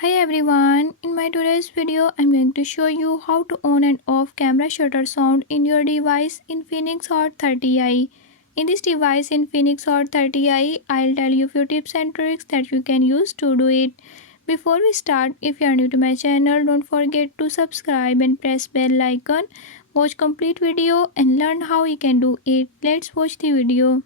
Hi everyone, in my today's video I'm going to show you how to on and off camera shutter sound in your device infinix Hot 30i. In this device infinix Hot 30i, I'll tell you few tips and tricks that you can use to do it. Before we start, if you are new to my channel, don't forget to subscribe and press bell icon. Watch complete video and learn how you can do it. Let's watch the video.